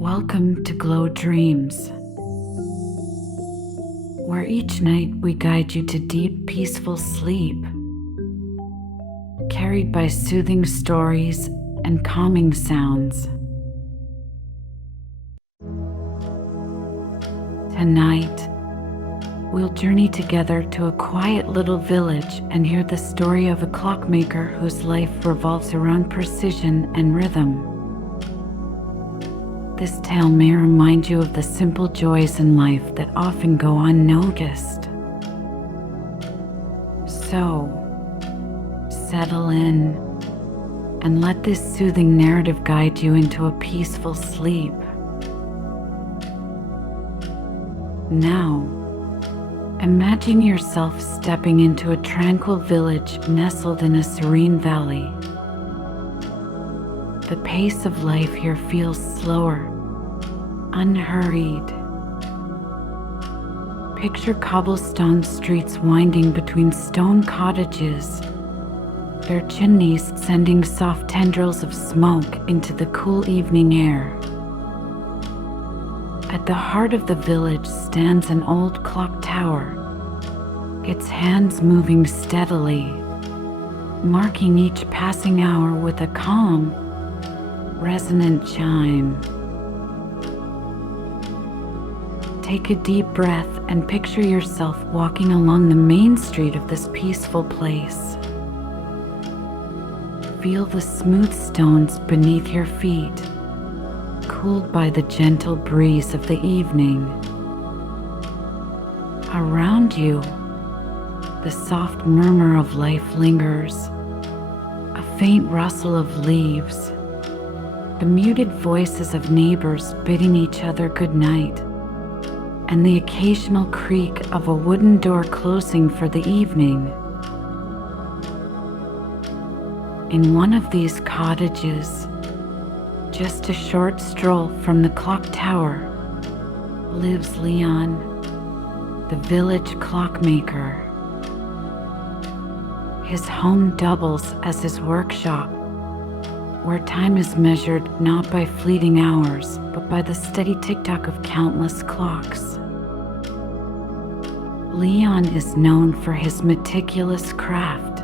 Welcome to GlowDreams, where each night we guide you to deep, peaceful sleep, carried by soothing stories and calming sounds. Tonight, we'll journey together to a quiet little village and hear the story of a clockmaker whose life revolves around precision and rhythm. This tale may remind you of the simple joys in life that often go unnoticed. So, settle in and let this soothing narrative guide you into a peaceful sleep. Now, imagine yourself stepping into a tranquil village nestled in a serene valley. The pace of life here feels slower, unhurried. Picture cobblestone streets winding between stone cottages, their chimneys sending soft tendrils of smoke into the cool evening air. At the heart of the village stands an old clock tower, its hands moving steadily, marking each passing hour with a calm, resonant chime. Take a deep breath and picture yourself walking along the main street of this peaceful place. Feel the smooth stones beneath your feet, cooled by the gentle breeze of the evening. Around you, the soft murmur of life lingers, a faint rustle of leaves, the muted voices of neighbors bidding each other good night, and the occasional creak of a wooden door closing for the evening. In one of these cottages, just a short stroll from the clock tower, lives Leon, the village clockmaker. His home doubles as his workshop, where time is measured not by fleeting hours, but by the steady tick-tock of countless clocks. Leon is known for his meticulous craft,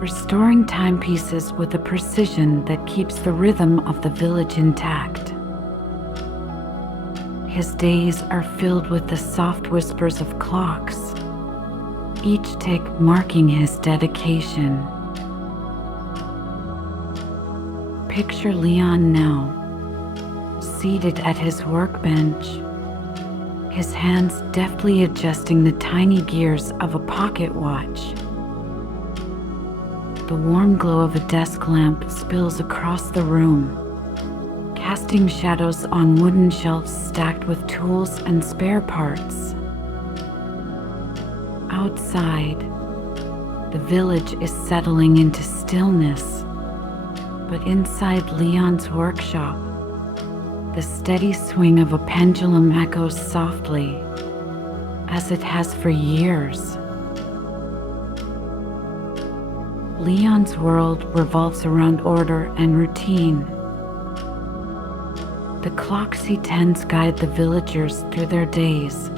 restoring timepieces with a precision that keeps the rhythm of the village intact. His days are filled with the soft whispers of clocks, each tick marking his dedication. Picture Leon now, seated at his workbench, his hands deftly adjusting the tiny gears of a pocket watch. The warm glow of a desk lamp spills across the room, casting shadows on wooden shelves stacked with tools and spare parts. Outside, the village is settling into stillness, but inside Leon's workshop, the steady swing of a pendulum echoes softly, as it has for years. Leon's world revolves around order and routine. The clocks he tends guide the villagers through their days,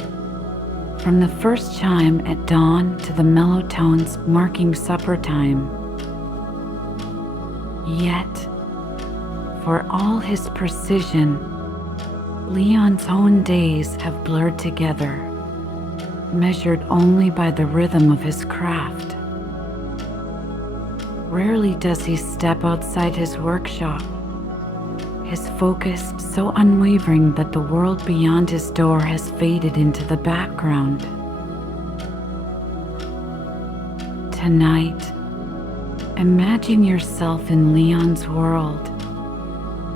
from the first chime at dawn to the mellow tones marking supper time. Yet, for all his precision, Leon's own days have blurred together, measured only by the rhythm of his craft. Rarely does he step outside his workshop, his focus so unwavering that the world beyond his door has faded into the background. Tonight, imagine yourself in Leon's world,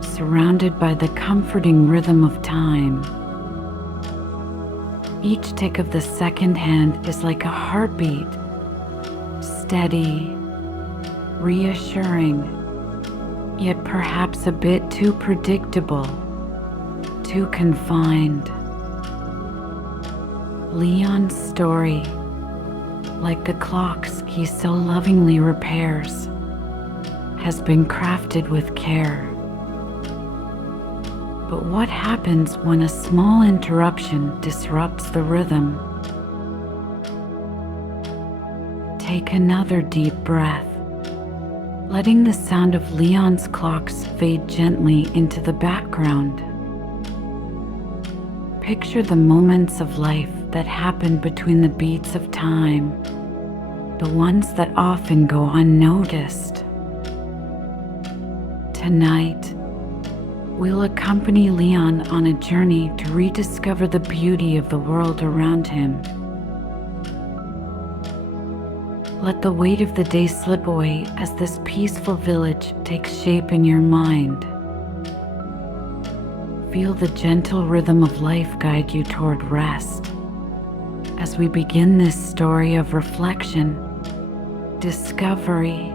surrounded by the comforting rhythm of time. Each tick of the second hand is like a heartbeat, steady, reassuring, yet perhaps a bit too predictable, too confined. Leon's story, like the clocks he so lovingly repairs, has been crafted with care. But what happens when a small interruption disrupts the rhythm? Take another deep breath, letting the sound of Leon's clocks fade gently into the background. Picture the moments of life that happen between the beats of time, the ones that often go unnoticed. Tonight, we'll accompany Leon on a journey to rediscover the beauty of the world around him. Let the weight of the day slip away as this peaceful village takes shape in your mind. Feel the gentle rhythm of life guide you toward rest as we begin this story of reflection, discovery,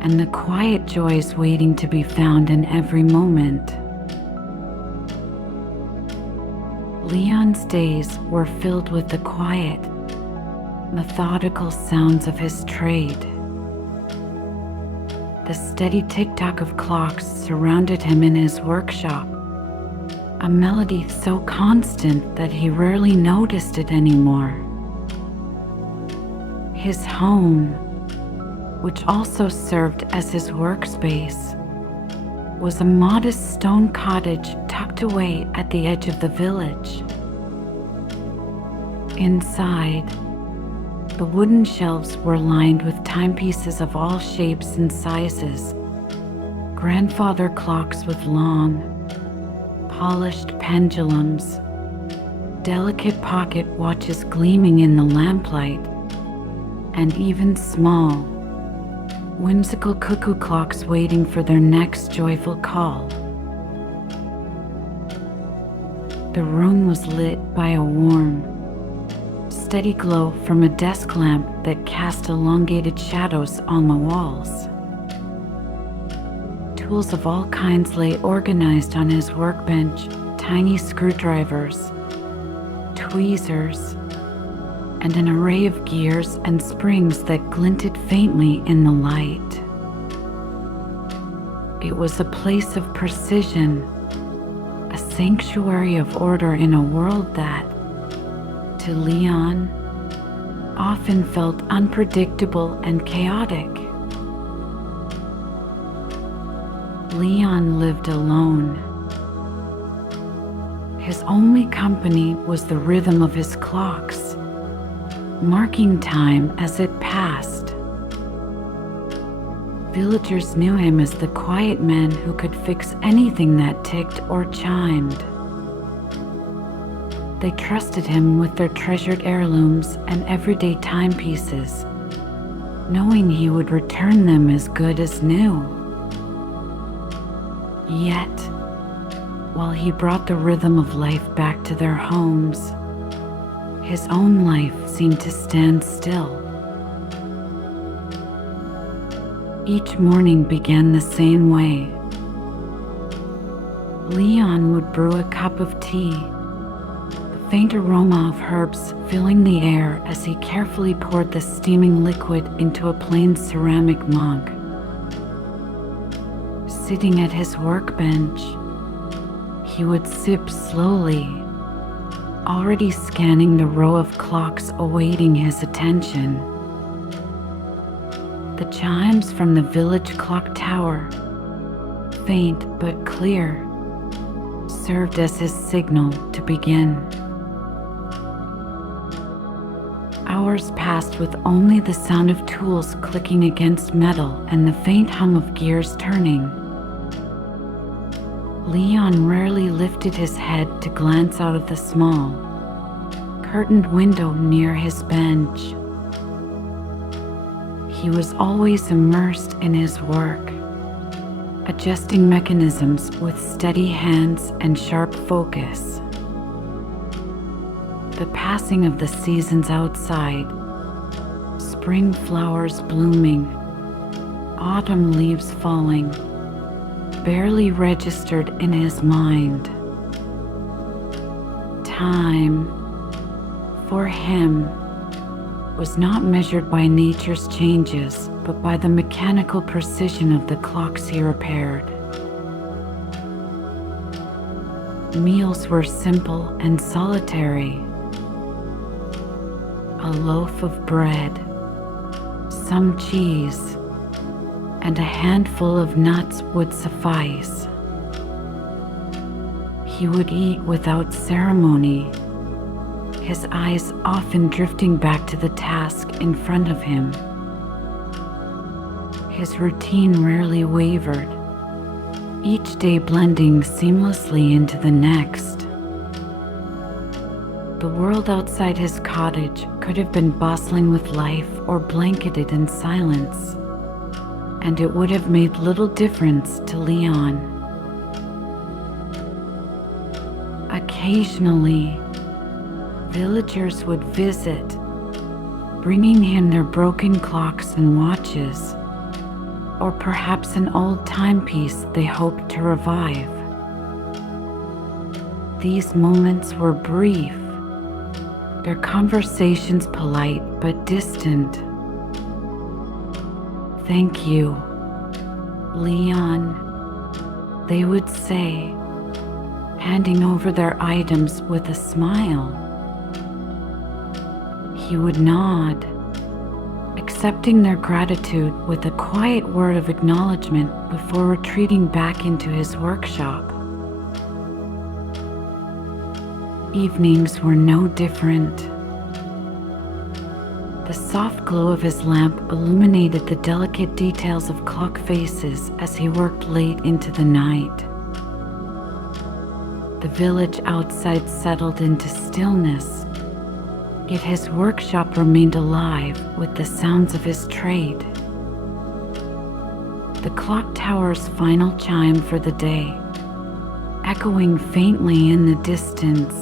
and the quiet joys waiting to be found in every moment. Leon's days were filled with the quiet, methodical sounds of his trade. The steady tick-tock of clocks surrounded him in his workshop, a melody so constant that he rarely noticed it anymore. His home, which also served as his workspace, was a modest stone cottage tucked away at the edge of the village. Inside, the wooden shelves were lined with timepieces of all shapes and sizes, grandfather clocks with long, polished pendulums, delicate pocket watches gleaming in the lamplight, and even small, whimsical cuckoo clocks waiting for their next joyful call. The room was lit by a warm, steady glow from a desk lamp that cast elongated shadows on the walls. Tools of all kinds lay organized on his workbench, tiny screwdrivers, tweezers, and an array of gears and springs that glinted faintly in the light. It was a place of precision, a sanctuary of order in a world that, to Leon, often felt unpredictable and chaotic. Leon lived alone. His only company was the rhythm of his clocks, marking time as it passed. Villagers knew him as the quiet man who could fix anything that ticked or chimed. They trusted him with their treasured heirlooms and everyday timepieces, knowing he would return them as good as new. Yet, while he brought the rhythm of life back to their homes, his own life seemed to stand still. Each morning began the same way. Leon would brew a cup of tea, the faint aroma of herbs filling the air as he carefully poured the steaming liquid into a plain ceramic mug. Sitting at his workbench, he would sip slowly, already scanning the row of clocks awaiting his attention. The chimes from the village clock tower, faint but clear, served as his signal to begin. Hours passed with only the sound of tools clicking against metal and the faint hum of gears turning. Leon rarely lifted his head to glance out of the small, curtained window near his bench. He was always immersed in his work, adjusting mechanisms with steady hands and sharp focus. The passing of the seasons outside, spring flowers blooming, autumn leaves falling, barely registered in his mind. Time, for him, was not measured by nature's changes, but by the mechanical precision of the clocks he repaired. Meals were simple and solitary. A loaf of bread, some cheese, and a handful of nuts would suffice. He would eat without ceremony, his eyes often drifting back to the task in front of him. His routine rarely wavered, each day blending seamlessly into the next. The world outside his cottage could have been bustling with life or blanketed in silence, and it would have made little difference to Leon. Occasionally, villagers would visit, bringing him their broken clocks and watches, or perhaps an old timepiece they hoped to revive. These moments were brief, their conversations polite but distant. "Thank you, Leon," they would say, handing over their items with a smile. He would nod, accepting their gratitude with a quiet word of acknowledgement before retreating back into his workshop. Evenings were no different. The soft glow of his lamp illuminated the delicate details of clock faces as he worked late into the night. The village outside settled into stillness, yet his workshop remained alive with the sounds of his trade. The clock tower's final chime for the day, echoing faintly in the distance,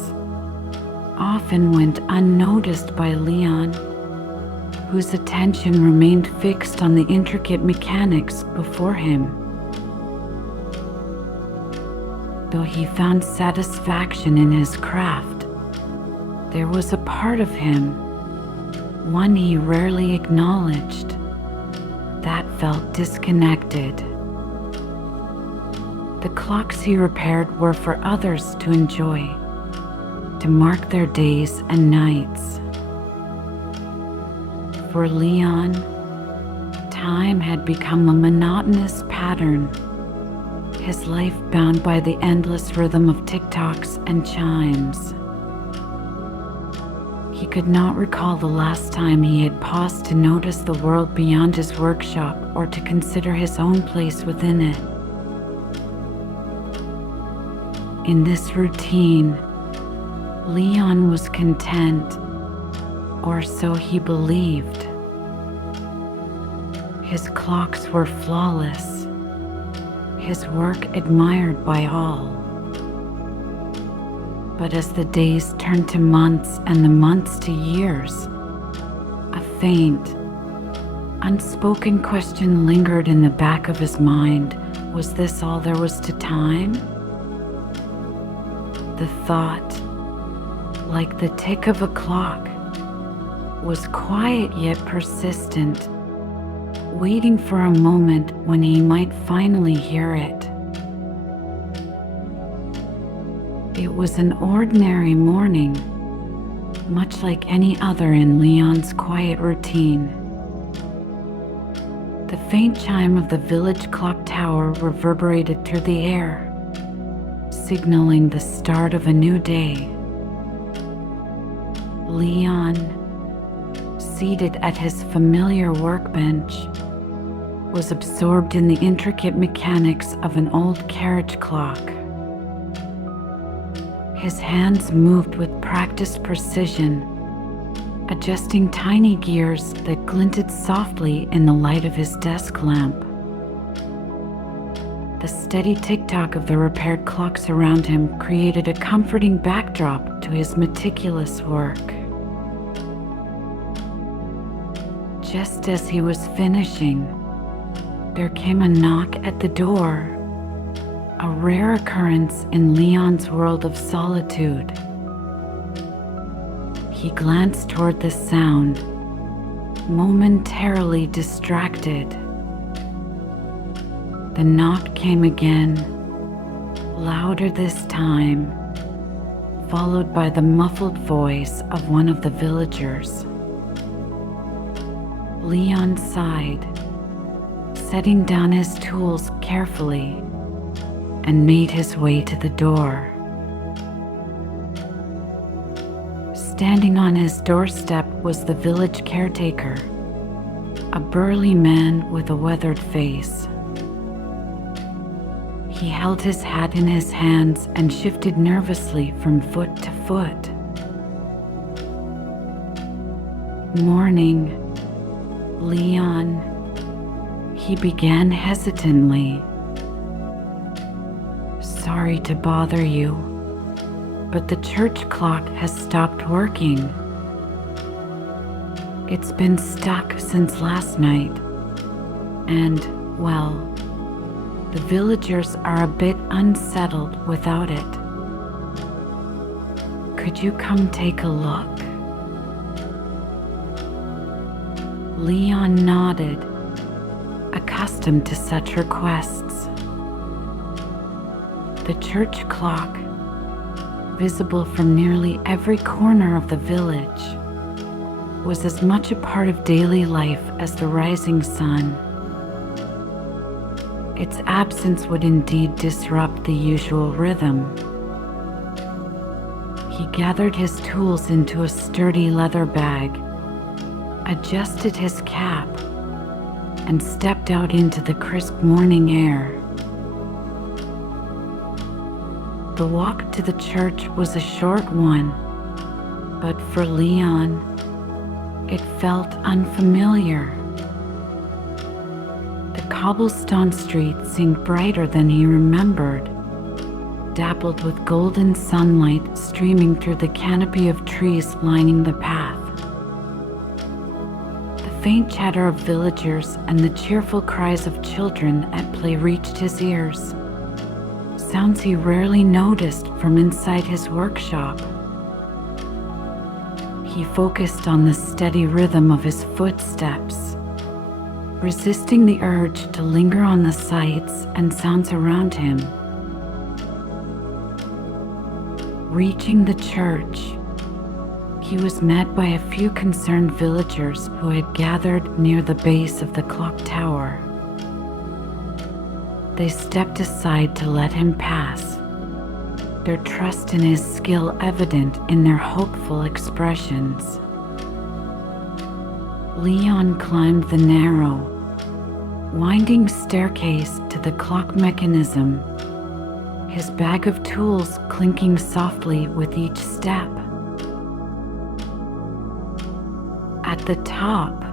often went unnoticed by Leon, whose attention remained fixed on the intricate mechanics before him. Though he found satisfaction in his craft, there was a part of him, one he rarely acknowledged, that felt disconnected. The clocks he repaired were for others to enjoy, to mark their days and nights. For Leon, time had become a monotonous pattern, his life bound by the endless rhythm of tick-tocks and chimes. He could not recall the last time he had paused to notice the world beyond his workshop or to consider his own place within it. In this routine, Leon was content, or so he believed. His clocks were flawless, his work admired by all. But as the days turned to months and the months to years, a faint, unspoken question lingered in the back of his mind. Was this all there was to time? The thought, like the tick of a clock, was quiet yet persistent, waiting for a moment when he might finally hear it. It was an ordinary morning, much like any other in Leon's quiet routine. The faint chime of the village clock tower reverberated through the air, signaling the start of a new day. Leon, seated at his familiar workbench, was absorbed in the intricate mechanics of an old carriage clock. His hands moved with practiced precision, adjusting tiny gears that glinted softly in the light of his desk lamp. The steady tick-tock of the repaired clocks around him created a comforting backdrop to his meticulous work. Just as he was finishing, there came a knock at the door, a rare occurrence in Leon's world of solitude. He glanced toward the sound, momentarily distracted. The knock came again, louder this time, followed by the muffled voice of one of the villagers. Leon sighed, setting down his tools carefully, and made his way to the door. Standing on his doorstep was the village caretaker, a burly man with a weathered face. He held his hat in his hands and shifted nervously from foot to foot. "Morning, Leon," he began hesitantly. "Sorry to bother you, but the church clock has stopped working. It's been stuck since last night, and, well, the villagers are a bit unsettled without it. Could you come take a look?" Leon nodded, accustomed to such requests. The church clock, visible from nearly every corner of the village, was as much a part of daily life as the rising sun. Its absence would indeed disrupt the usual rhythm. He gathered his tools into a sturdy leather bag, adjusted his cap, and stepped out into the crisp morning air. The walk to the church was a short one, but for Leon, it felt unfamiliar. The cobblestone street seemed brighter than he remembered, dappled with golden sunlight streaming through the canopy of trees lining the path. The faint chatter of villagers and the cheerful cries of children at play reached his ears, sounds he rarely noticed from inside his workshop. He focused on the steady rhythm of his footsteps, resisting the urge to linger on the sights and sounds around him. Reaching the church, he was met by a few concerned villagers who had gathered near the base of the clock tower. They stepped aside to let him pass, their trust in his skill evident in their hopeful expressions. Leon climbed the narrow, winding staircase to the clock mechanism, his bag of tools clinking softly with each step. At the top,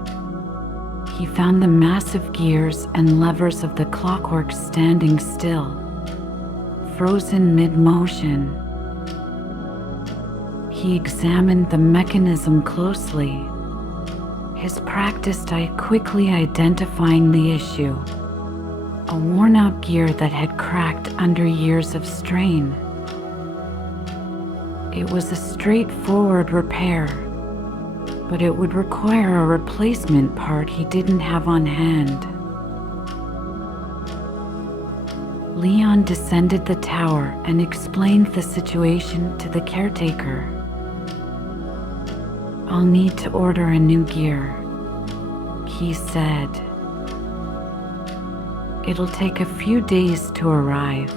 he found the massive gears and levers of the clockwork standing still, frozen mid-motion. He examined the mechanism closely, his practiced eye quickly identifying the issue, a worn-out gear that had cracked under years of strain. It was a straightforward repair, but it would require a replacement part he didn't have on hand. Leon descended the tower and explained the situation to the caretaker. "I'll need to order a new gear," he said. "It'll take a few days to arrive."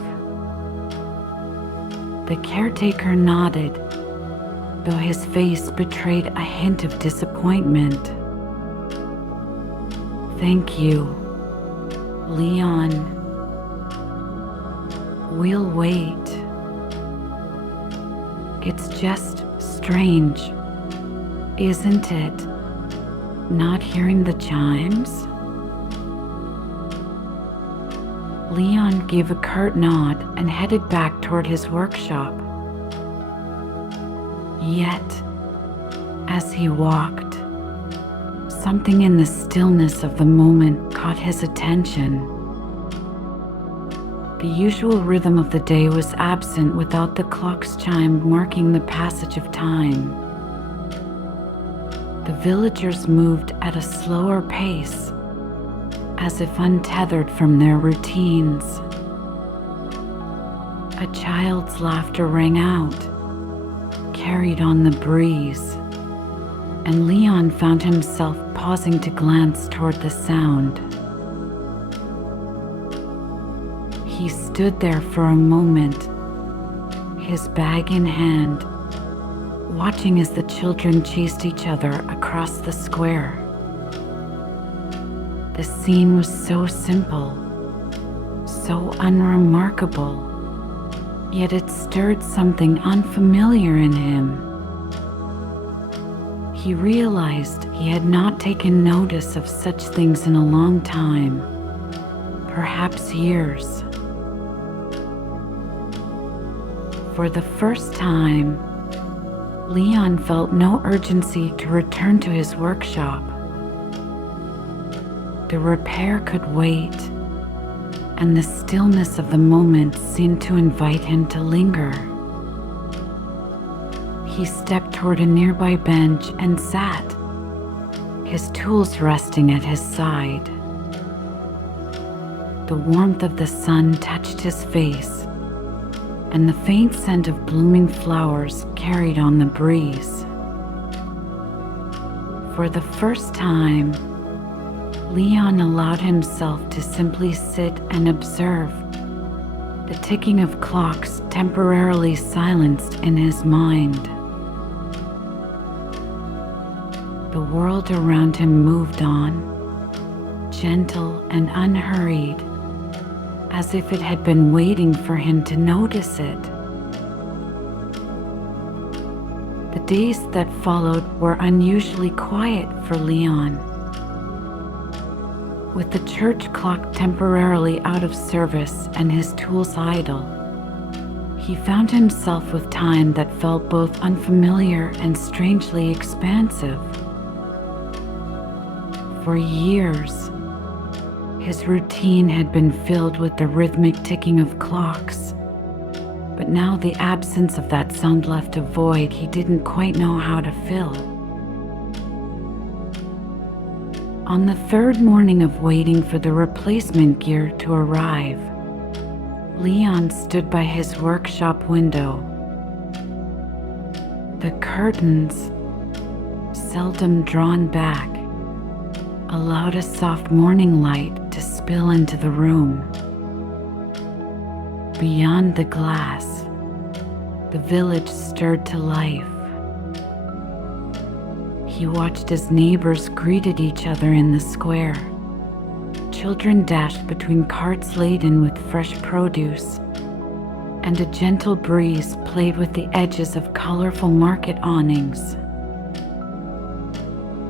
The caretaker nodded, though his face betrayed a hint of disappointment. "Thank you, Leon. We'll wait. It's just strange, isn't it, not hearing the chimes?" Leon gave a curt nod and headed back toward his workshop. Yet, as he walked, something in the stillness of the moment caught his attention. The usual rhythm of the day was absent without the clock's chime marking the passage of time. The villagers moved at a slower pace, as if untethered from their routines. A child's laughter rang out, carried on the breeze, and Leon found himself pausing to glance toward the sound. He stood there for a moment, his bag in hand, watching as the children chased each other across the square. The scene was so simple, so unremarkable, yet it stirred something unfamiliar in him. He realized he had not taken notice of such things in a long time, perhaps years. For the first time, Leon felt no urgency to return to his workshop. The repair could wait, and the stillness of the moment seemed to invite him to linger. He stepped toward a nearby bench and sat, his tools resting at his side. The warmth of the sun touched his face, and the faint scent of blooming flowers carried on the breeze. For the first time, Leon allowed himself to simply sit and observe, the ticking of clocks temporarily silenced in his mind. The world around him moved on, gentle and unhurried, as if it had been waiting for him to notice it. The days that followed were unusually quiet for Leon. With the church clock temporarily out of service and his tools idle, he found himself with time that felt both unfamiliar and strangely expansive. For years, his routine had been filled with the rhythmic ticking of clocks, but now the absence of that sound left a void he didn't quite know how to fill. On the third morning of waiting for the replacement gear to arrive, Leon stood by his workshop window. The curtains, seldom drawn back, allowed a soft morning light to spill into the room. Beyond the glass, the village stirred to life. He watched as neighbors greeted each other in the square. Children dashed between carts laden with fresh produce, and a gentle breeze played with the edges of colorful market awnings.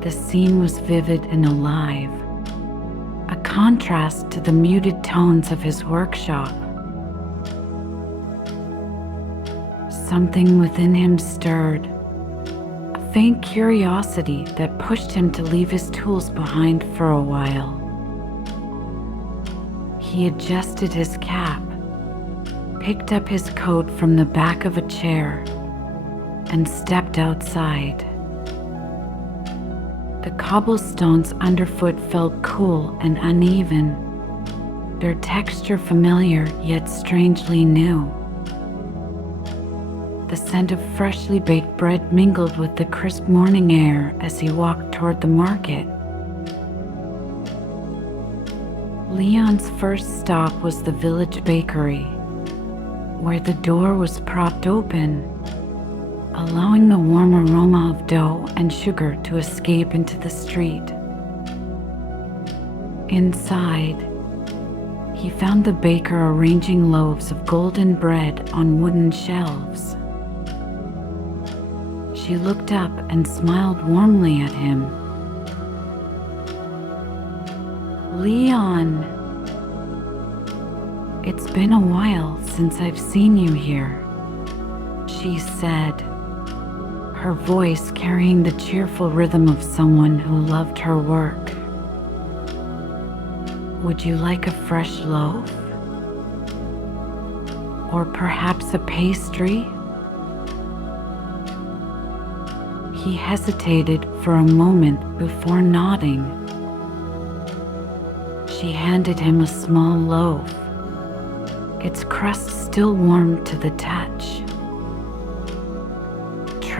The scene was vivid and alive, a contrast to the muted tones of his workshop. Something within him stirred, a faint curiosity that pushed him to leave his tools behind for a while. He adjusted his cap, picked up his coat from the back of a chair, and stepped outside. The cobblestones underfoot felt cool and uneven, their texture familiar yet strangely new. The scent of freshly baked bread mingled with the crisp morning air as he walked toward the market. Leon's first stop was the village bakery, where the door was propped open, allowing the warm aroma of dough and sugar to escape into the street. Inside, he found the baker arranging loaves of golden bread on wooden shelves. She looked up and smiled warmly at him. "Leon, it's been a while since I've seen you here," she said, her voice carrying the cheerful rhythm of someone who loved her work. "Would you like a fresh loaf? Or perhaps a pastry?" He hesitated for a moment before nodding. She handed him a small loaf, its crust still warm to the touch.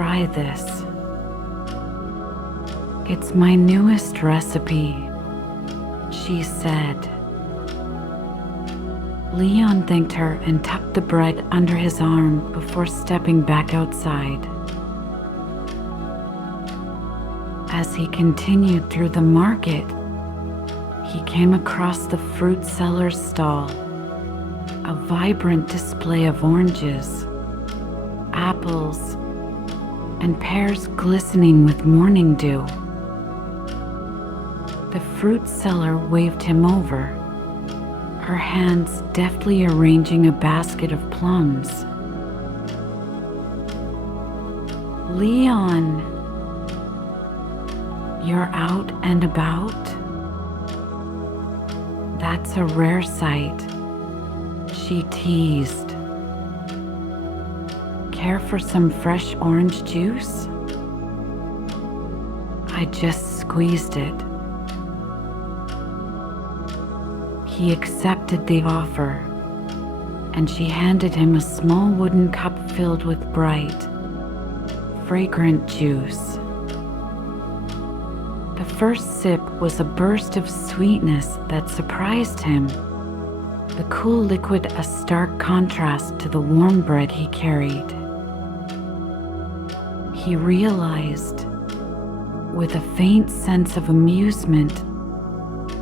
try this. It's my newest recipe," she said. Leon thanked her and tucked the bread under his arm before stepping back outside. As he continued through the market, he came across the fruit seller's stall, a vibrant display of oranges, apples, and pears glistening with morning dew. The fruit seller waved him over, her hands deftly arranging a basket of plums. "Leon, you're out and about? That's a rare sight," she teased. "Care for some fresh orange juice? I just squeezed it." He accepted the offer, and she handed him a small wooden cup filled with bright, fragrant juice. The first sip was a burst of sweetness that surprised him, the cool liquid a stark contrast to the warm bread he carried. He realized, with a faint sense of amusement,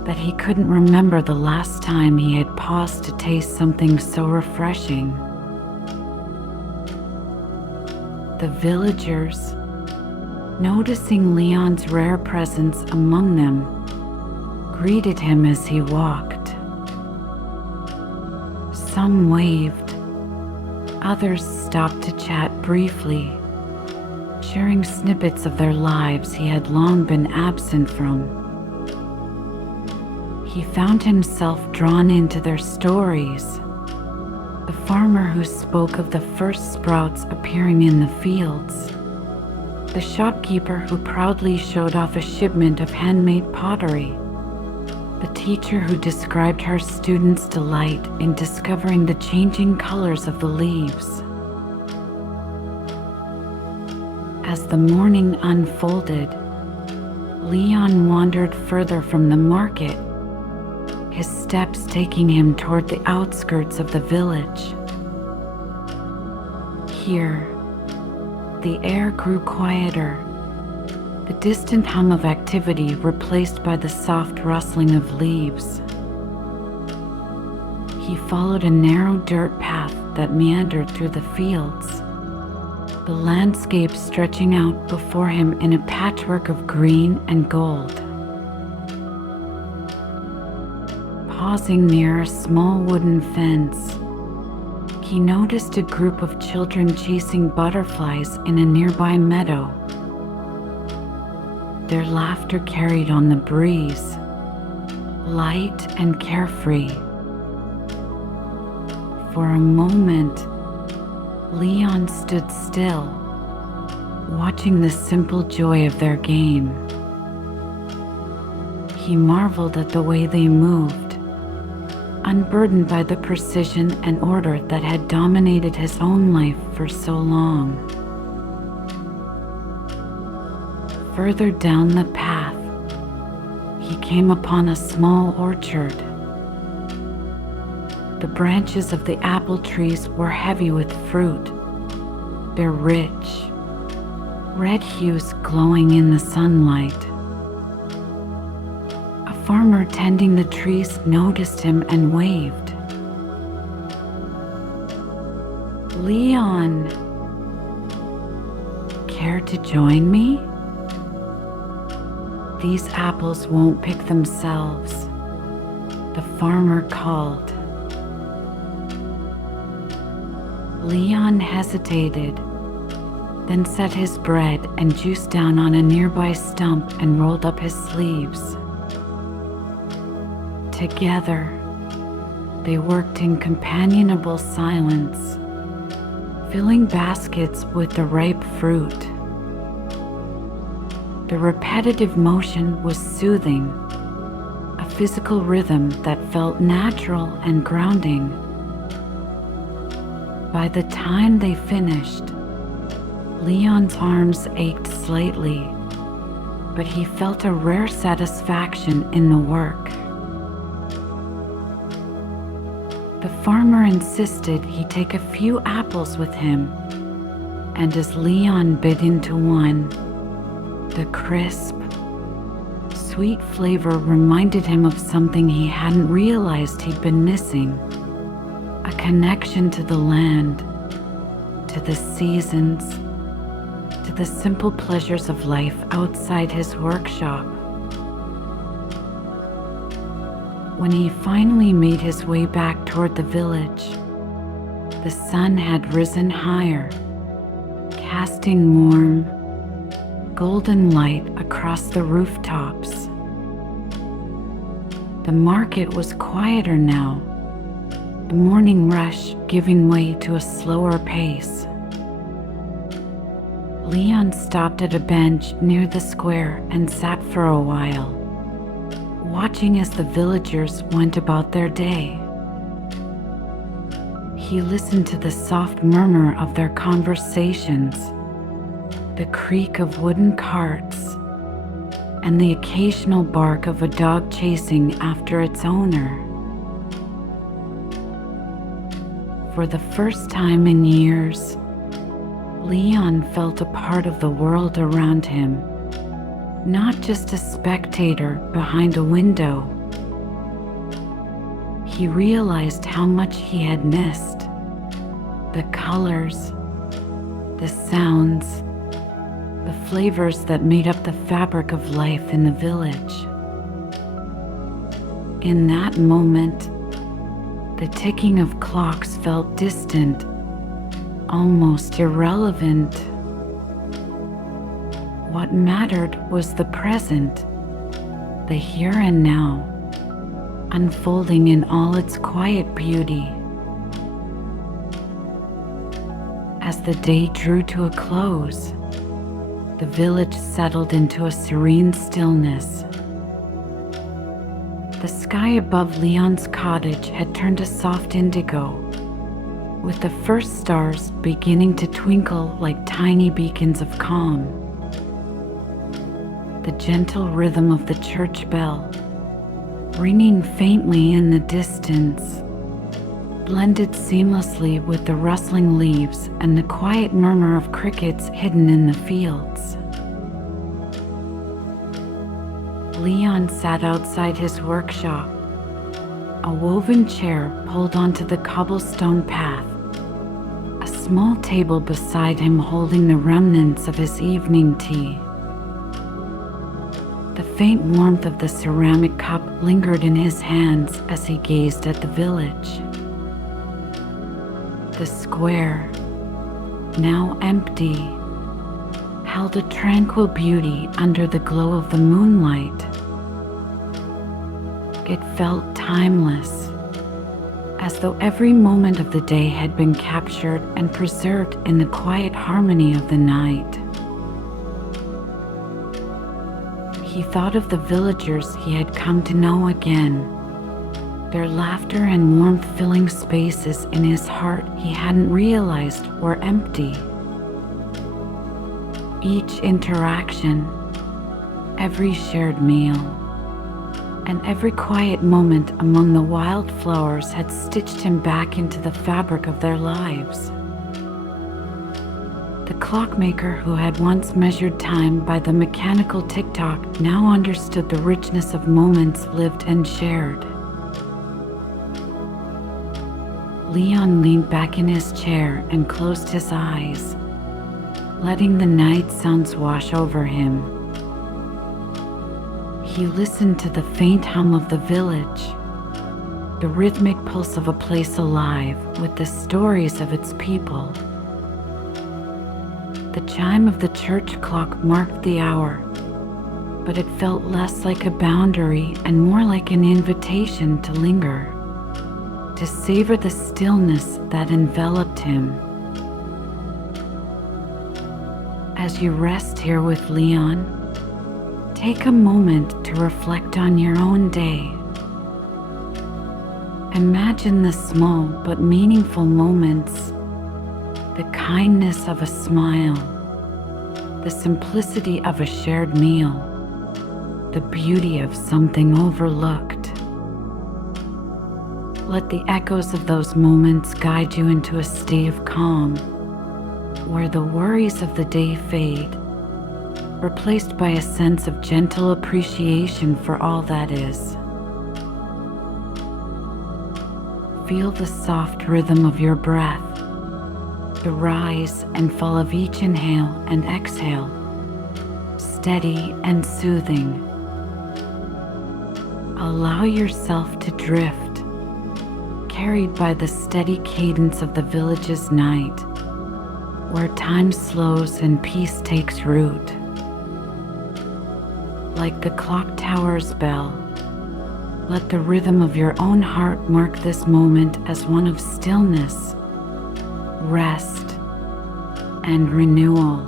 that he couldn't remember the last time he had paused to taste something so refreshing. The villagers, noticing Leon's rare presence among them, greeted him as he walked. Some waved, others stopped to chat briefly, sharing snippets of their lives he had long been absent from. He found himself drawn into their stories. The farmer who spoke of the first sprouts appearing in the fields, the shopkeeper who proudly showed off a shipment of handmade pottery, the teacher who described her students' delight in discovering the changing colors of the leaves. As the morning unfolded, Leon wandered further from the market, his steps taking him toward the outskirts of the village. Here, the air grew quieter, the distant hum of activity replaced by the soft rustling of leaves. He followed a narrow dirt path that meandered through the fields, the landscape stretching out before him in a patchwork of green and gold. Pausing near a small wooden fence, he noticed a group of children chasing butterflies in a nearby meadow. Their laughter carried on the breeze, light and carefree. For a moment, Leon stood still, watching the simple joy of their game. He marveled at the way they moved, unburdened by the precision and order that had dominated his own life for so long. Further down the path, he came upon a small orchard. The branches of the apple trees were heavy with fruit, their rich, red hues glowing in the sunlight. A farmer tending the trees noticed him and waved. "Leon, care to join me? These apples won't pick themselves," the farmer called. Leon hesitated, then set his bread and juice down on a nearby stump and rolled up his sleeves. Together, they worked in companionable silence, filling baskets with the ripe fruit. The repetitive motion was soothing, a physical rhythm that felt natural and grounding. By the time they finished, Leon's arms ached slightly, but he felt a rare satisfaction in the work. The farmer insisted he take a few apples with him, and as Leon bit into one, the crisp, sweet flavor reminded him of something he hadn't realized he'd been missing: a connection to the land, to the seasons, to the simple pleasures of life outside his workshop. When he finally made his way back toward the village, the sun had risen higher, casting warm, golden light across the rooftops. The market was quieter now, the morning rush giving way to a slower pace. Leon stopped at a bench near the square and sat for a while, watching as the villagers went about their day. He listened to the soft murmur of their conversations, the creak of wooden carts, and the occasional bark of a dog chasing after its owner. For the first time in years, Leon felt a part of the world around him, not just a spectator behind a window. He realized how much he had missed: the colors, the sounds, the flavors that made up the fabric of life in the village. In that moment, the ticking of clocks felt distant, almost irrelevant. What mattered was the present, the here and now, unfolding in all its quiet beauty. As the day drew to a close, the village settled into a serene stillness. The sky above Leon's cottage had turned a soft indigo, with the first stars beginning to twinkle like tiny beacons of calm. The gentle rhythm of the church bell, ringing faintly in the distance, blended seamlessly with the rustling leaves and the quiet murmur of crickets hidden in the fields. Leon sat outside his workshop, a woven chair pulled onto the cobblestone path, a small table beside him holding the remnants of his evening tea. The faint warmth of the ceramic cup lingered in his hands as he gazed at the village. The square, now empty, held a tranquil beauty under the glow of the moonlight. It felt timeless, as though every moment of the day had been captured and preserved in the quiet harmony of the night. He thought of the villagers he had come to know again, their laughter and warmth filling spaces in his heart he hadn't realized were empty. Each interaction, every shared meal, and every quiet moment among the wildflowers had stitched him back into the fabric of their lives. The clockmaker who had once measured time by the mechanical tick-tock now understood the richness of moments lived and shared. Leon leaned back in his chair and closed his eyes, letting the night sounds wash over him. He listened to the faint hum of the village, the rhythmic pulse of a place alive with the stories of its people. The chime of the church clock marked the hour, but it felt less like a boundary and more like an invitation to linger, to savor the stillness that enveloped him. As you rest here with Leon, take a moment to reflect on your own day. Imagine the small but meaningful moments, the kindness of a smile, the simplicity of a shared meal, the beauty of something overlooked. Let the echoes of those moments guide you into a state of calm, where the worries of the day fade, replaced by a sense of gentle appreciation for all that is. Feel the soft rhythm of your breath, the rise and fall of each inhale and exhale, steady and soothing. Allow yourself to drift, carried by the steady cadence of the village's night, where time slows and peace takes root. Like the clock tower's bell, let the rhythm of your own heart mark this moment as one of stillness, rest, and renewal.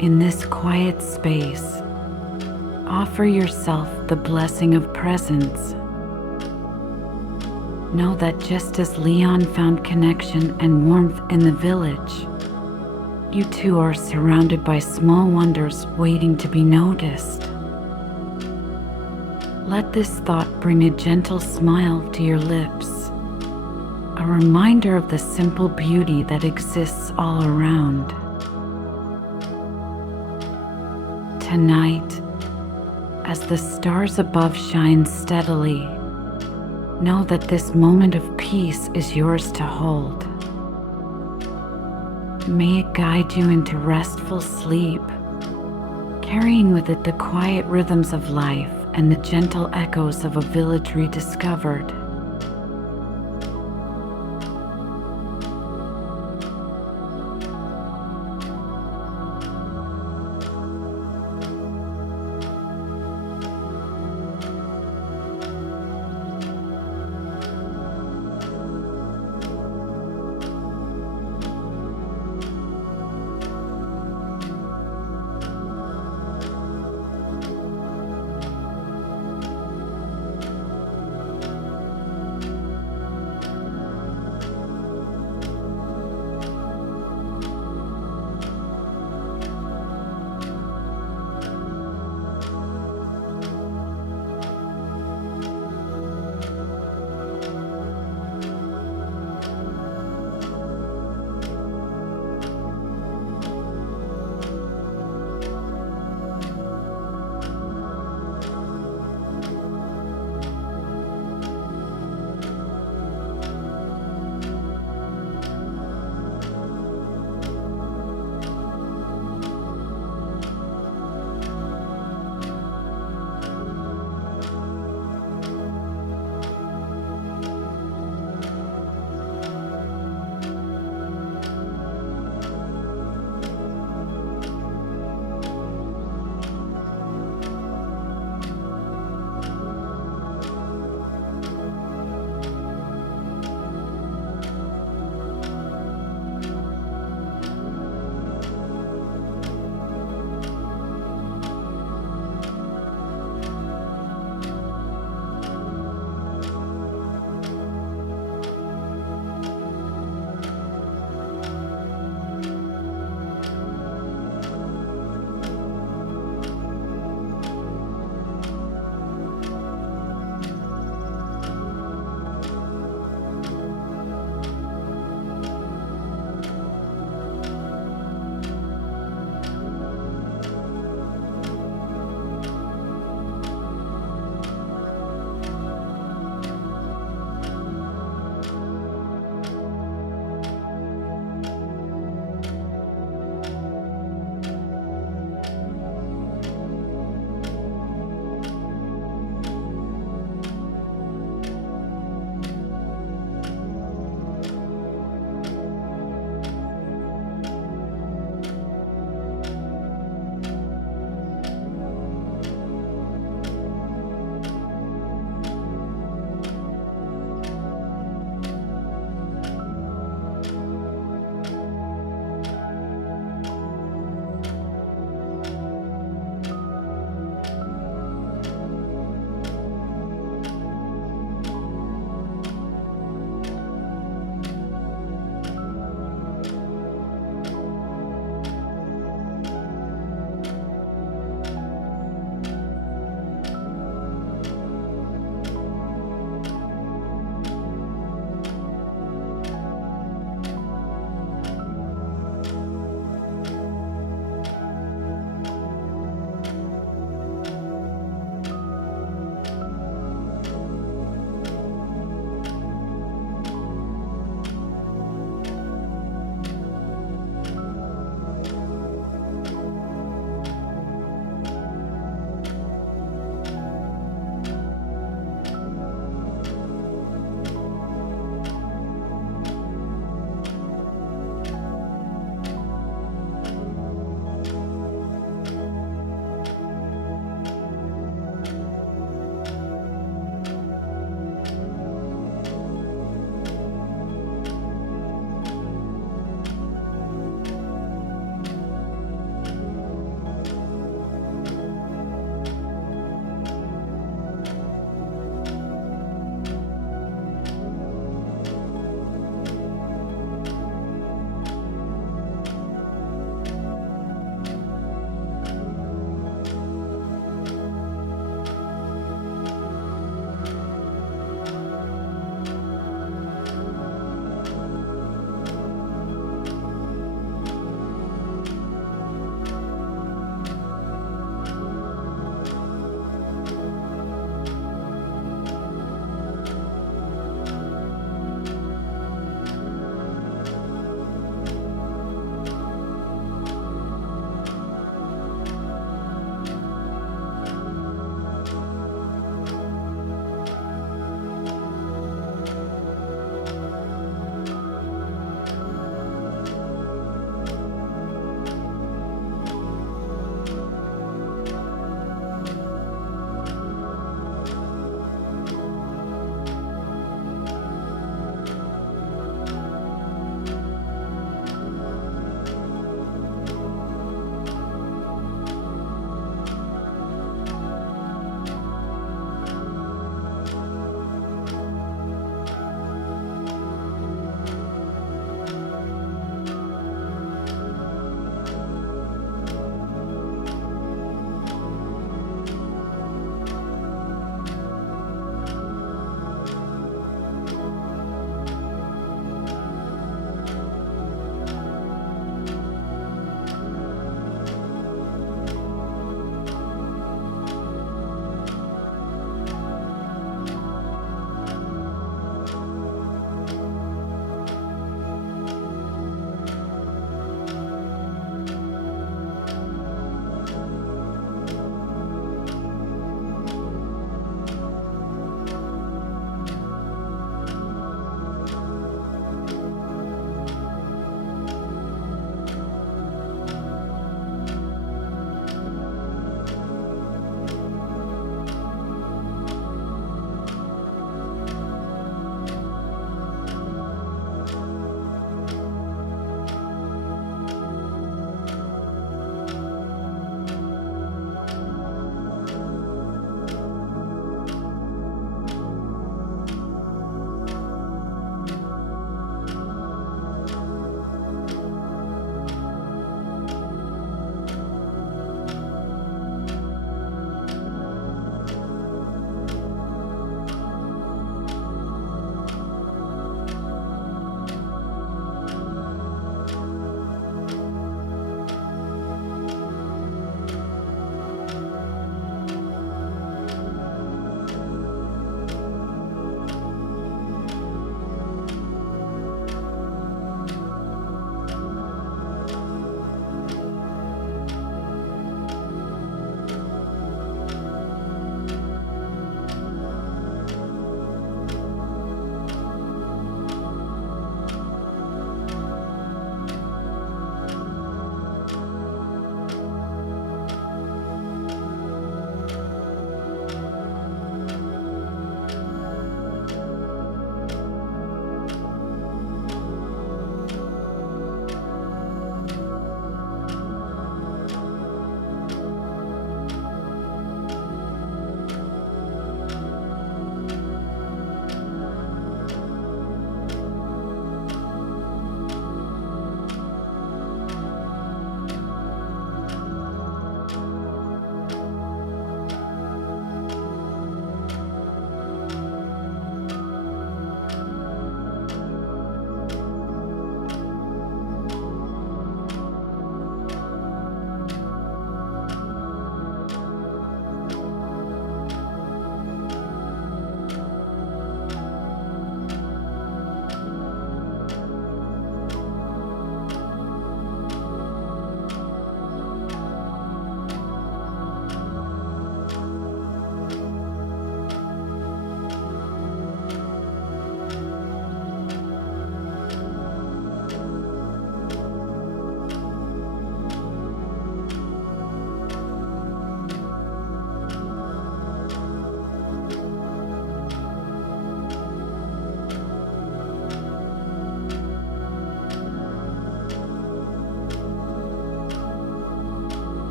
In this quiet space, offer yourself the blessing of presence. Know that just as Leon found connection and warmth in the village, you too are surrounded by small wonders waiting to be noticed. Let this thought bring a gentle smile to your lips, a reminder of the simple beauty that exists all around. Tonight, as the stars above shine steadily, know that this moment of peace is yours to hold. May it guide you into restful sleep, carrying with it the quiet rhythms of life and the gentle echoes of a village rediscovered.